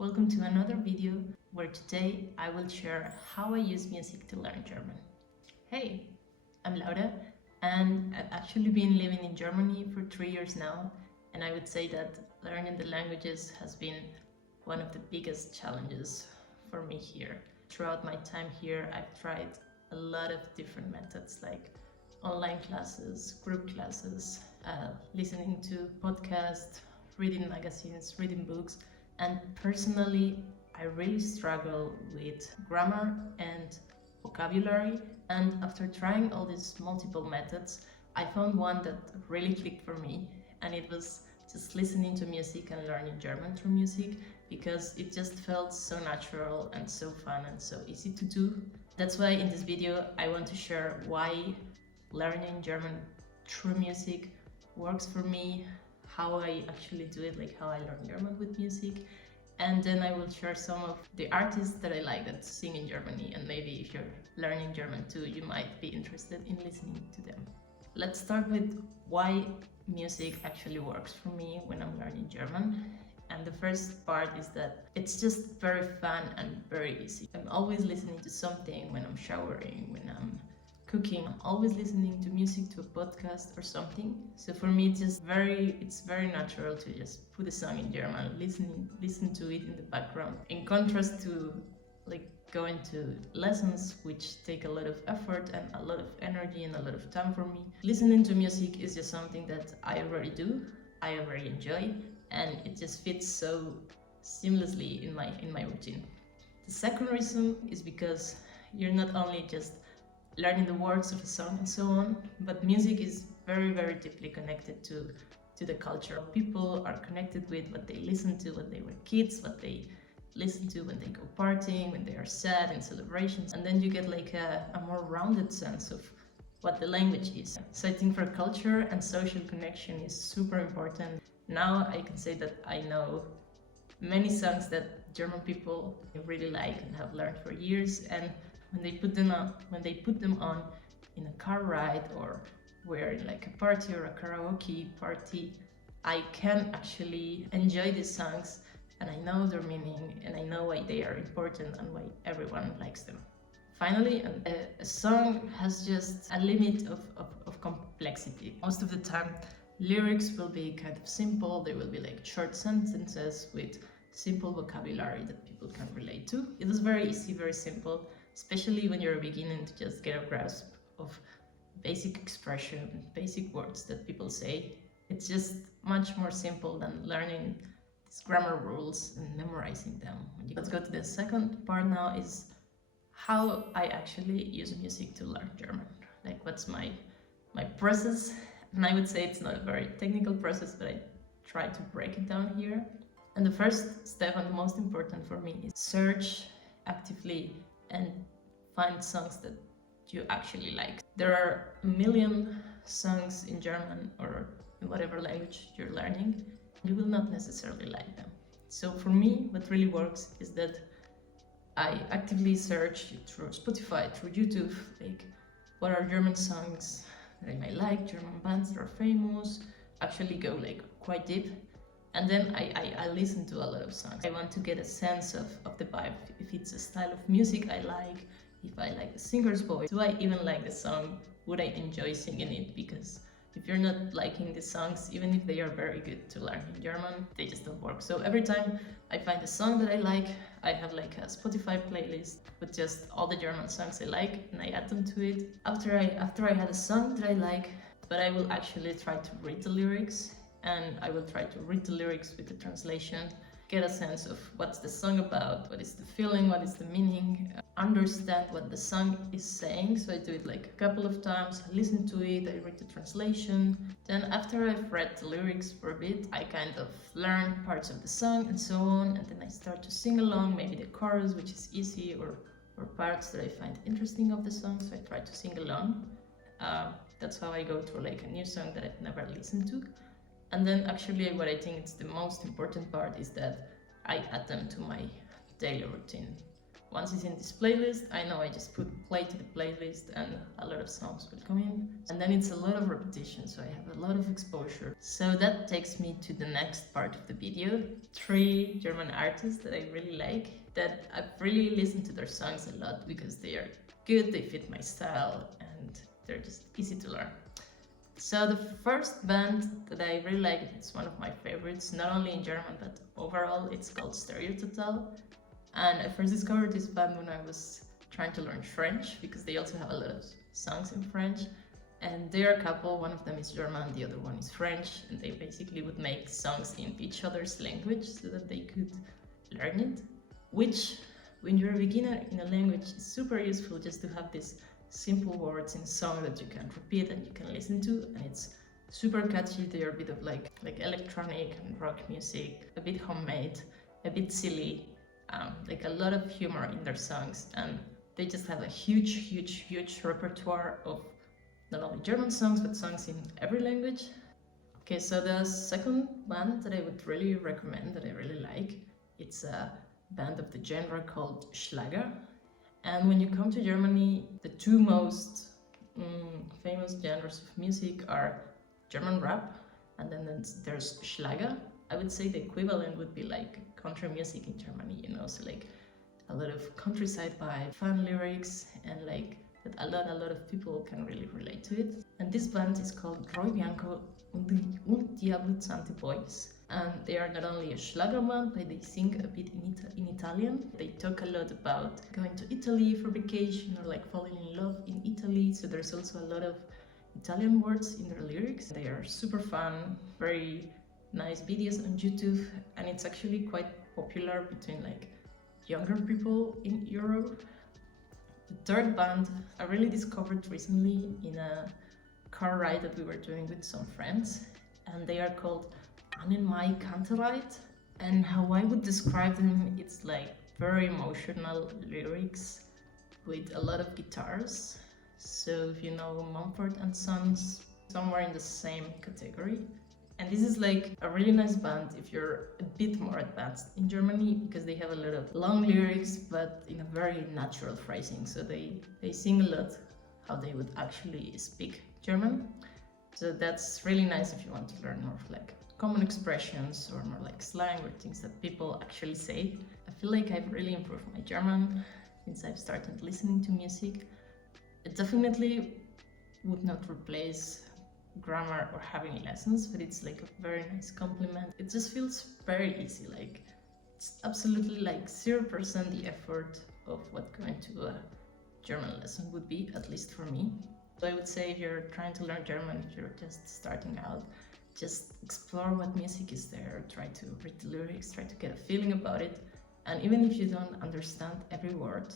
Welcome to another video where today I will share how I use music to learn German. Hey, I'm Laura and I've actually been living in Germany for 3 years now, and I would say that learning the languages has been one of the biggest challenges for me here. Throughout my time here, I've tried a lot of different methods like online classes, group classes, listening to podcasts, reading magazines, reading books, and personally I really struggle with grammar and vocabulary, and after trying all these multiple methods I found one that really clicked for me, and it was just listening to music and learning German through music, because it just felt so natural and so fun and so easy to do. That's why in this video I want to share why learning German through music works for me, how I actually do it, like how I learn German with music, and then I will share some of the artists that I like that sing in Germany, and maybe if you're learning German too, you might be interested in listening to them. Let's start with why music actually works for me when I'm learning German. And the first part is that it's just very fun and very easy. I'm always listening to something when I'm showering, when I'm cooking. I'm always listening to music, to a podcast or something. So for me, it's very natural to just put a song in German, listen to it in the background. In contrast to like going to lessons, which take a lot of effort and a lot of energy and a lot of time for me, listening to music is just something that I already do, I already enjoy, and it just fits so seamlessly in my routine. The second reason is because you're not only just learning the words of a song and so on, but music is very deeply connected to the culture. People are connected with what they listen to when they were kids, what they listen to when they go partying, when they are sad in celebrations, and then you get like a more rounded sense of what the language is. So I think for culture and social connection is super important. Now I can say that I know many songs that German people really like and have learned for years, and when they put them on in a car ride, or we're in like a party or a karaoke party, I can actually enjoy these songs, and I know their meaning, and I know why they are important and why everyone likes them. Finally, a song has just a limit of complexity. Most of the time, lyrics will be kind of simple. They will be like short sentences with simple vocabulary that people can relate to. It is very easy, very simple, especially when you're beginning to just get a grasp of basic expression, basic words that people say. It's just much more simple than learning these grammar rules and memorizing them. Let's go to the second part now, is how I actually use music to learn German. Like what's my process, and I would say it's not a very technical process, but I try to break it down here. And the first step, and the most important for me, is search actively and find songs that you actually like. There are a million songs in German or in whatever language you're learning. You will not necessarily like them. So for me, what really works is that I actively search through Spotify, through YouTube, like what are German songs that I might like, German bands that are famous, actually go like quite deep. And then I listen to a lot of songs. I want to get a sense of the vibe, if it's a style of music I like, if I like the singer's voice, do I even like the song, would I enjoy singing it? Because if you're not liking the songs, even if they are very good to learn in German, they just don't work. So every time I find a song that I like, I have like a Spotify playlist with just all the German songs I like, and I add them to it. After I had a song that I like, but I will actually try to read the lyrics, and I will try to read the lyrics with the translation, get a sense of what's the song about, what is the feeling, what is the meaning, understand what the song is saying. So I do it like a couple of times, I listen to it, I read the translation. Then after I've read the lyrics for a bit, I kind of learn parts of the song and so on, and then I start to sing along, maybe the chorus, which is easy, or parts that I find interesting of the song, so I try to sing along. That's how I go through like a new song that I've never listened to. And then actually what I think is the most important part is that I add them to my daily routine. Once it's in this playlist, I know I just put play to the playlist and a lot of songs will come in. And then it's a lot of repetition, so I have a lot of exposure. So that takes me to the next part of the video. 3 German artists that I really like, that I've really listened to their songs a lot because they are good, they fit my style, and they're just easy to learn. So the first band that I really like, it's one of my favorites, not only in German but overall, it's called Stereo Total. And I first discovered this band when I was trying to learn French, because they also have a lot of songs in French. And they're a couple, one of them is German, the other one is French, and they basically would make songs in each other's language so that they could learn it. Which, when you're a beginner in a language, is super useful just to have these simple words in a song that you can repeat and you can listen to, and it's super catchy. They're a bit of like electronic and rock music, a bit homemade, a bit silly. Like a lot of humor in their songs, and they just have a huge repertoire of not only German songs but songs in every language. Okay, so the second band that I would really recommend, that I really like, it's a band of the genre called Schlager. And when you come to Germany, the 2 most famous genres of music are German rap, and then there's Schlager. I would say the equivalent would be like country music in Germany, you know, so like a lot of countryside vibe, fun lyrics, and like that a lot of people can really relate to it. And this band is called Roy Bianco und die Abruzzanti Boys. And they are not only a Schlager band, but they sing a bit in Italian. They talk a lot about going to Italy for vacation or like falling in love in Italy, so there's also a lot of Italian words in their lyrics. They are super fun, very nice videos on YouTube, and it's actually quite popular between like younger people in Europe. The third band I really discovered recently in a car ride that we were doing with some friends, and they are called Annenmai Kantereit. And how I would describe them, it's like very emotional lyrics with a lot of guitars. So if you know Mumford & Sons, somewhere in the same category. And this is like a really nice band if you're a bit more advanced in Germany, because they have a lot of long lyrics but in a very natural phrasing. So they sing a lot how they would actually speak German. So that's really nice if you want to learn more of like common expressions or more like slang or things that people actually say. I feel like I've really improved my German since I've started listening to music. It definitely would not replace grammar or having lessons, but it's like a very nice compliment. It just feels very easy, like it's absolutely like 0% the effort of what going to a German lesson would be, at least for me. So I would say if you're trying to learn German, if you're just starting out, just explore what music is there, try to read the lyrics, try to get a feeling about it. And even if you don't understand every word,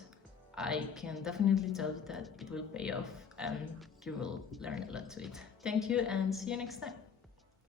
I can definitely tell you that it will pay off and you will learn a lot to it. Thank you and see you next time.